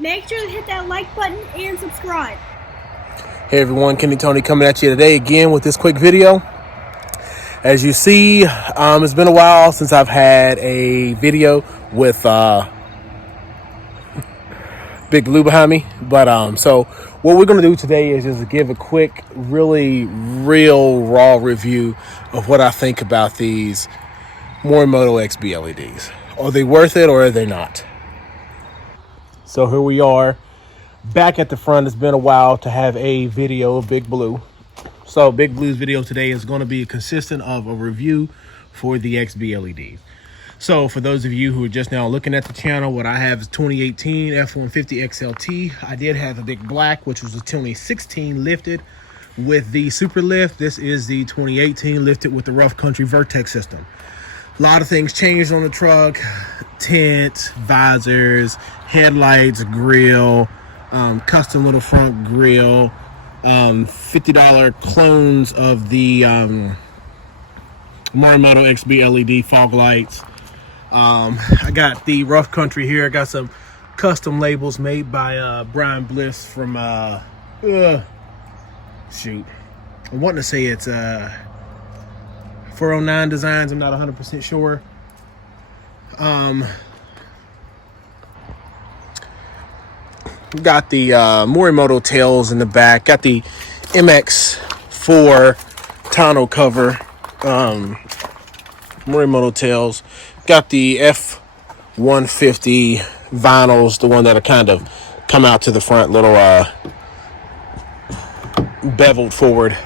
Make sure to hit that like button and subscribe. Hey everyone, Kenny Tony coming at you today again with this quick video. As you see, it's been a while since I've had a video with Big Blue behind me. But so what we're going to do today is just give a quick, really real raw review of what I think about these Morimoto XB LEDs. Are they worth it or are they not? So here we are back at the front. It's been a while to have a video of Big Blue. So Big Blue's video today is going to be consistent of a review for the XB LEDs. So for those of you who are just now looking at the channel, what I have is 2018 F150 XLT. I did have a big black, which was a 2016 lifted with the super lift. This is the 2018 lifted with the rough country Vertex system. A lot of things changed on the truck: tint, visors, headlights, grille, custom little front grille, $50 clones of the Morimoto XB LED fog lights. I got the rough country here. I got some custom labels made by Brian Bliss from shoot, I want to say it's 409 Designs. I'm not 100% sure. Got the Morimoto tails in the back. Got the MX4 tonneau cover. Morimoto tails. Got the F150 vinyls, the one that are kind of come out to the front, little beveled forward.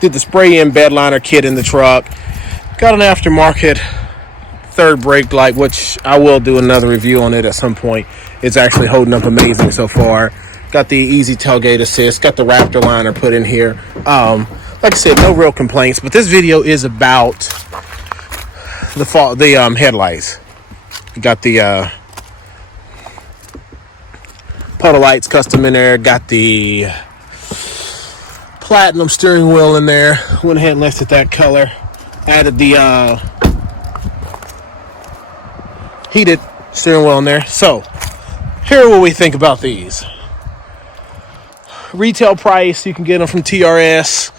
Did the spray-in bed liner kit in the truck. Got an aftermarket third brake light, which I will do another review on it at some point. It's actually holding up amazing so far. Got the easy tailgate assist. Got the Raptor liner put in here. Like I said, no real complaints, but this video is about the headlights. Got the puddle lights custom in there. Got the platinum steering wheel in there. Went ahead and left it that color. Added the heated steering wheel in there. So here are what we think about these. Retail price, you can get them from TRS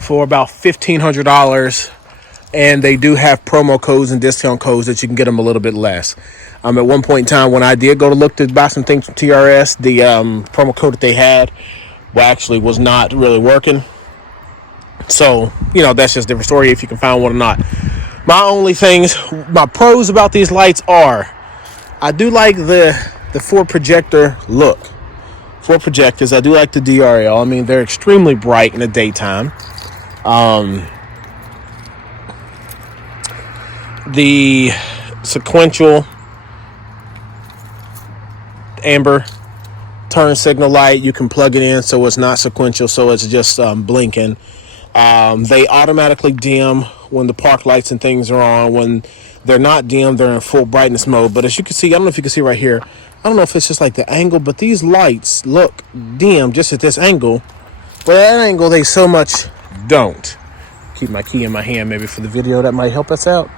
for about $1,500, and they do have promo codes and discount codes that you can get them a little bit less. At one point in time when I did go to look to buy some things from TRS, the promo code that they had actually was not really working. So, you know, that's just a different story if you can find one or not. My pros about these lights are, I do like the 4 projector look. 4 projectors. I do like the DRL. I mean, they're extremely bright in the daytime. The sequential amber turn signal light, you can plug it in so it's not sequential, so it's just blinking. They automatically dim when the park lights and things are on. When they're not dim, they're in full brightness mode. But as you can see, I don't know if you can see right here, I don't know if it's just like the angle, but these lights look dim just at this angle. But at that angle, they so much don't. Keep my key in my hand maybe for the video. That might help us out.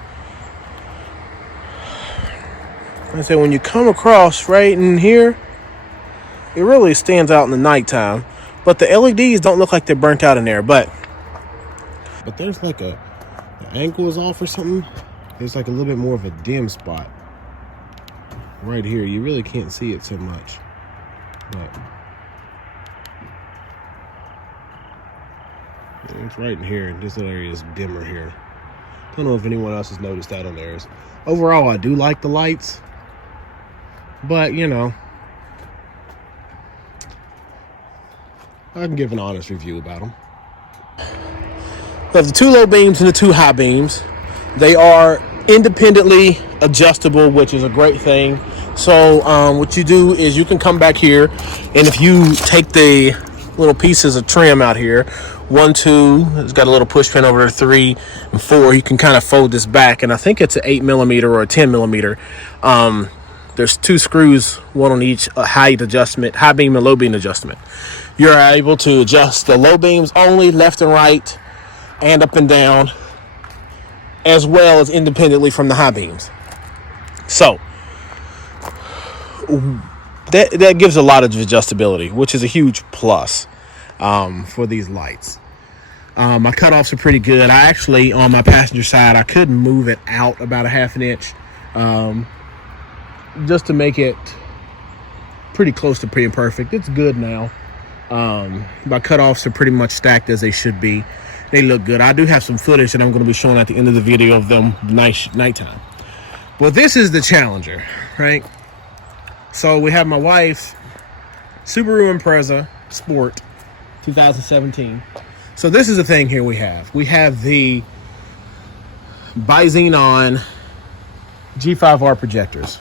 I say when you come across right in here, it really stands out in the nighttime. But the LEDs don't look like they're burnt out in there. But there's like the angle is off or something. There's like a little bit more of a dim spot right here. You really can't see it so much, but it's right in here. This little area is dimmer here. Don't know if anyone else has noticed that on theirs. Overall, I do like the lights, but you know, I can give an honest review about them. We have the 2 low beams and the 2 high beams. They are independently adjustable, which is a great thing. So what you do is you can come back here, and if you take the little pieces of trim out here, 1, 2, it's got a little push pin over there, 3 and 4, you can kind of fold this back, and I think it's an 8mm or a 10mm. There's 2 screws, one on each height adjustment, high beam and low beam adjustment. You're able to adjust the low beams only, left and right, and up and down, as well as independently from the high beams. So that gives a lot of adjustability, which is a huge plus for these lights. My cutoffs are pretty good. I actually, on my passenger side, I could move it out about a half an inch just to make it pretty close to being perfect. It's good now. My cutoffs are pretty much stacked as they should be. They look good. I do have some footage that I'm going to be showing at the end of the video of them nighttime. Well, this is the Challenger, right? So we have my wife's Subaru Impreza Sport 2017. So this is the thing here we have. We have the Bi-Xenon G5R projectors.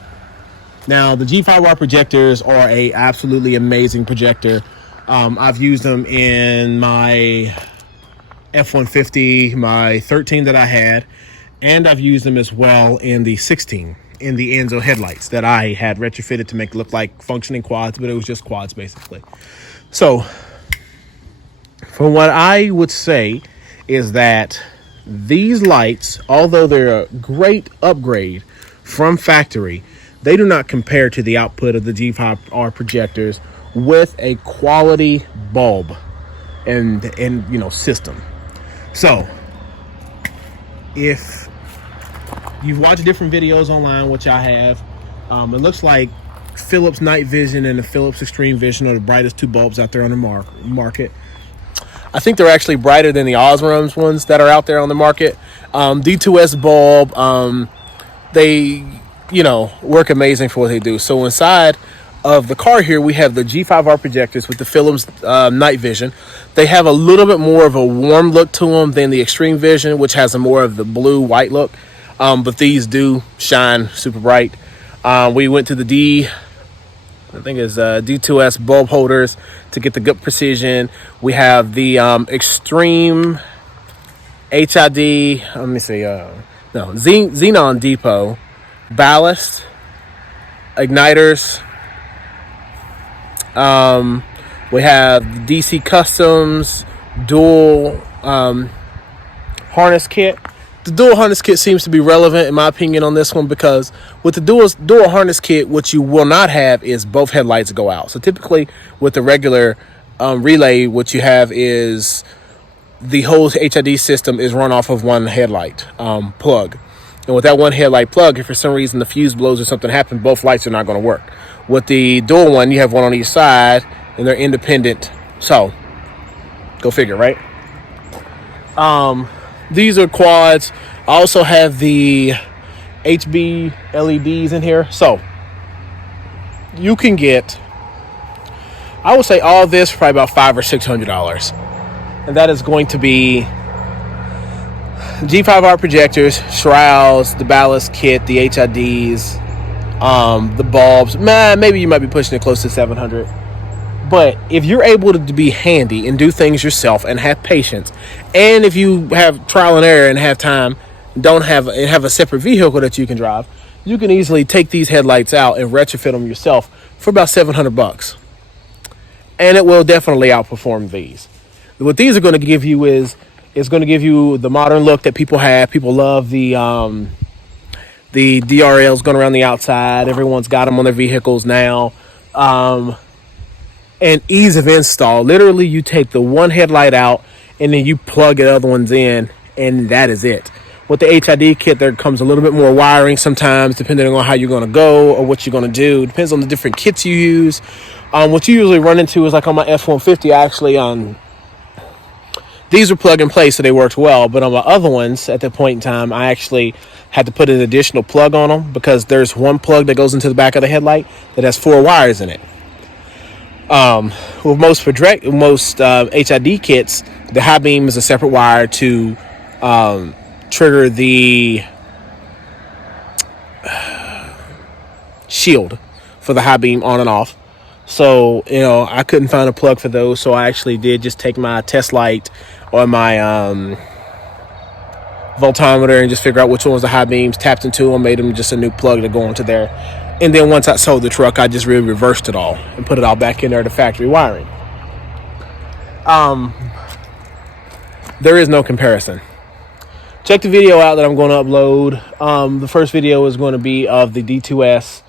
Now, the G5R projectors are a absolutely amazing projector. I've used them in my F150, my 13 that I had, and I've used them as well in the 16 in the Enzo headlights that I had retrofitted to make it look like functioning quads, but it was just quads basically. So from what I would say is that these lights, although they're a great upgrade from factory, they do not compare to the output of the G5R projectors with a quality bulb and system. So if you've watched different videos online, which I have, it looks like Philips Night Vision and the Philips Extreme Vision are the brightest two bulbs out there on the market. I think they're actually brighter than the Osram's ones that are out there on the market. D2S bulb, they work amazing for what they do. So inside of the car here, we have the G5R projectors with the Philips Night Vision. They have a little bit more of a warm look to them than the Extreme Vision, which has a more of the blue-white look. But these do shine super bright. We went to the D2S bulb holders to get the good precision. We have the Extreme HID, Xenon Depot ballast igniters. We have DC Customs dual harness kit. The dual harness kit seems to be relevant in my opinion on this one, because with the dual harness kit, what you will not have is both headlights go out. So typically with the regular relay, what you have is the whole HID system is run off of one headlight plug. And with that one headlight plug, if for some reason the fuse blows or something happens, both lights are not going to work. With the dual one, you have one on each side and they're independent. So go figure, right? These are quads. I also have the HB LEDs in here. So you can get, I would say all this for probably about $500 or $600. And that is going to be G5R projectors, shrouds, the ballast kit, the HIDs, the bulbs. Maybe you might be pushing it close to $700. But if you're able to be handy and do things yourself and have patience, and if you have trial and error and have time, have a separate vehicle that you can drive, you can easily take these headlights out and retrofit them yourself for about $700. And it will definitely outperform these. What these are going to give you is going to give you the modern look that people have. People love the DRLs going around the outside. Everyone's got them on their vehicles now. And ease of install. Literally, you take the one headlight out and then you plug the other ones in, and that is it. With the HID kit, there comes a little bit more wiring sometimes, depending on how you're going to go or what you're going to do. It depends on the different kits you use. What you usually run into is like on my F150, actually, these were plug and play, so they worked well. But on my other ones, at that point in time, I actually had to put an additional plug on them, because there's one plug that goes into the back of the headlight that has 4 wires in it. With most HID kits, the high beam is a separate wire to trigger the shield for the high beam on and off. So, I couldn't find a plug for those, so I actually did just take my test light or my voltometer and just figure out which one was the high beams, tapped into them, made them just a new plug to go into there. And then once I sold the truck, I just really reversed it all and put it all back in there to factory wiring. There is no comparison. Check the video out that I'm going to upload. The first video is going to be of the D2S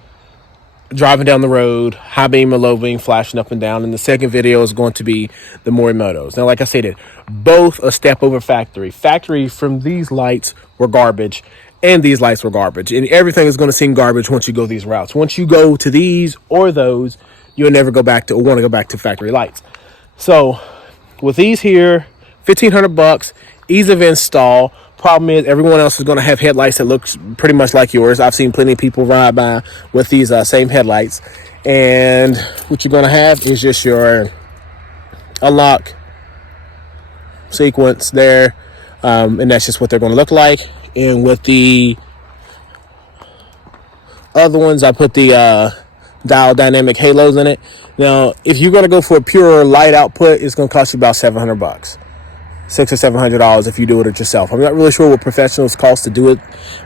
driving down the road, high beam or low beam flashing up and down. And the second video is going to be the Morimotos. Now, like I said, both a step over factory. Factory from these lights were garbage, and these lights were garbage. And everything is going to seem garbage once you go these routes. Once you go to these or those, you'll never go back to or want to go back to factory lights. So with these here, $1,500, ease of install. Problem is, everyone else is going to have headlights that look pretty much like yours. I've seen plenty of people ride by with these same headlights. And what you're going to have is just your unlock sequence there. And that's just what they're going to look like. And with the other ones, I put the dial dynamic halos in it. Now, if you're going to go for a pure light output, it's going to cost you about $700. $600 or $700 if you do it yourself. I'm not really sure what professionals cost to do it,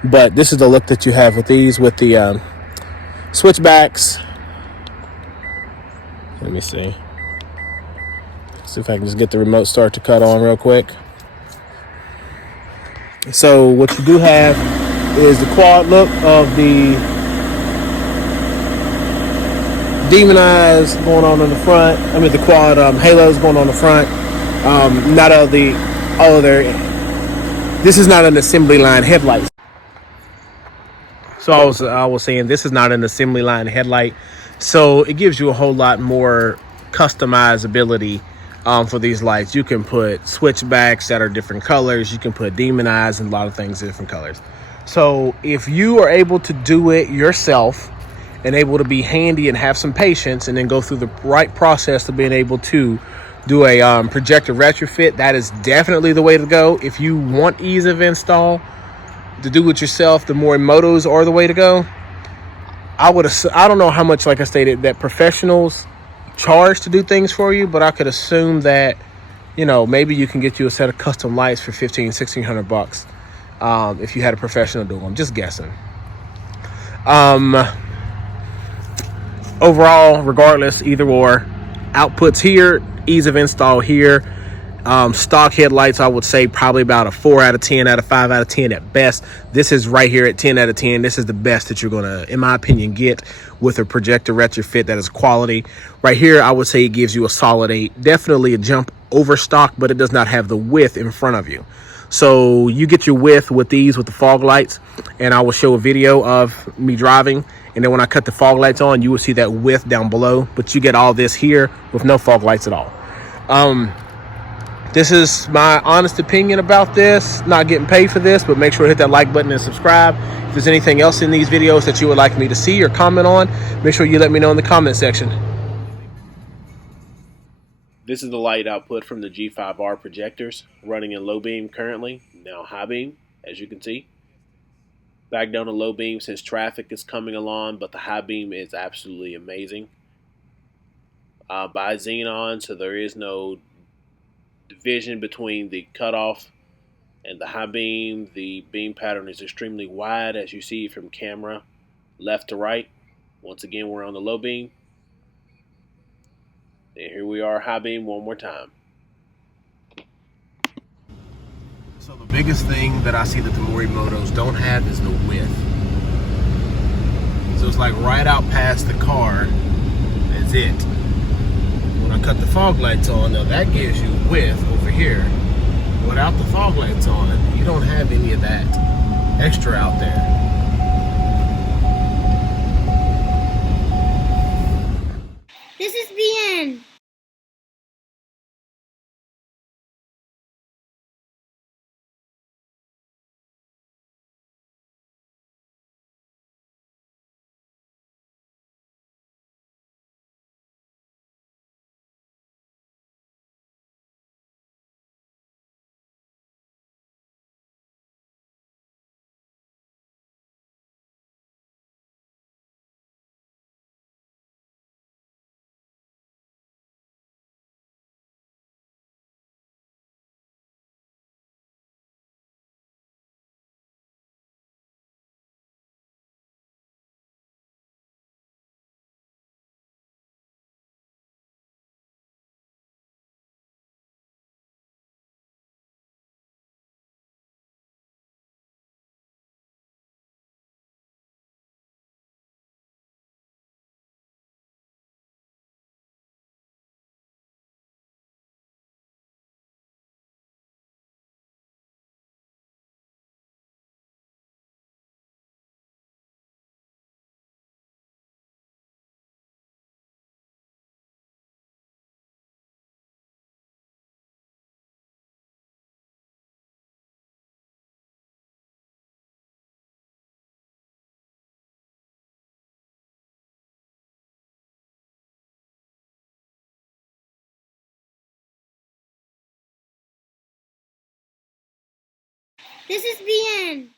but this is the look that you have with these, with the switchbacks. Let me see if I can just get the remote start to cut on real quick. So what you do have is the quad look of the demon eyes going on in the front. I mean the quad halos going on the front. Not all of their. This is not an assembly line headlight. So I was saying this is not an assembly line headlight, so it gives you a whole lot more customizability for these lights. You can put switchbacks that are different colors. You can put demon eyes and a lot of things in different colors. So if you are able to do it yourself and able to be handy and have some patience and then go through the right process of being able to do a projector retrofit, that is definitely the way to go. If you want ease of install, to do it yourself, the Morimotos are the way to go. I don't know how much, like I stated, that professionals charge to do things for you, but I could assume that, maybe you can get you a set of custom lights for $1,500-$1,600 if you had a professional do them. Just guessing. Overall, regardless, either or, outputs here, ease of install here. Stock headlights, I would say probably about a 4 out of 10, out of 5 out of 10 at best. This is right here at 10 out of 10. This is the best that you're going to, in my opinion, get with a projector retrofit that is quality. Right here, I would say it gives you a solid 8. Definitely a jump over stock, but it does not have the width in front of you. So you get your width with these, with the fog lights, and I will show a video of me driving. And then when I cut the fog lights on, you will see that width down below, but you get all this here with no fog lights at all. This is my honest opinion about this. Not getting paid for this, but make sure to hit that like button and subscribe. If there's anything else in these videos that you would like me to see or comment on, make sure you let me know in the comment section. This is the light output from the G5R projectors, running in low beam currently, now high beam, as you can see. Back down to low beam since traffic is coming along, but the high beam is absolutely amazing. By xenon, so there is no division between the cutoff and the high beam. The beam pattern is extremely wide, as you see from camera, left to right. Once again, we're on the low beam. And here we are, high beam, one more time. So the biggest thing that I see that the Morimotos don't have is the width. So it's like right out past the car, that's it. When I cut the fog lights on, now that gives you width over here. Without the fog lights on, you don't have any of that extra out there. This is the end. This is the end.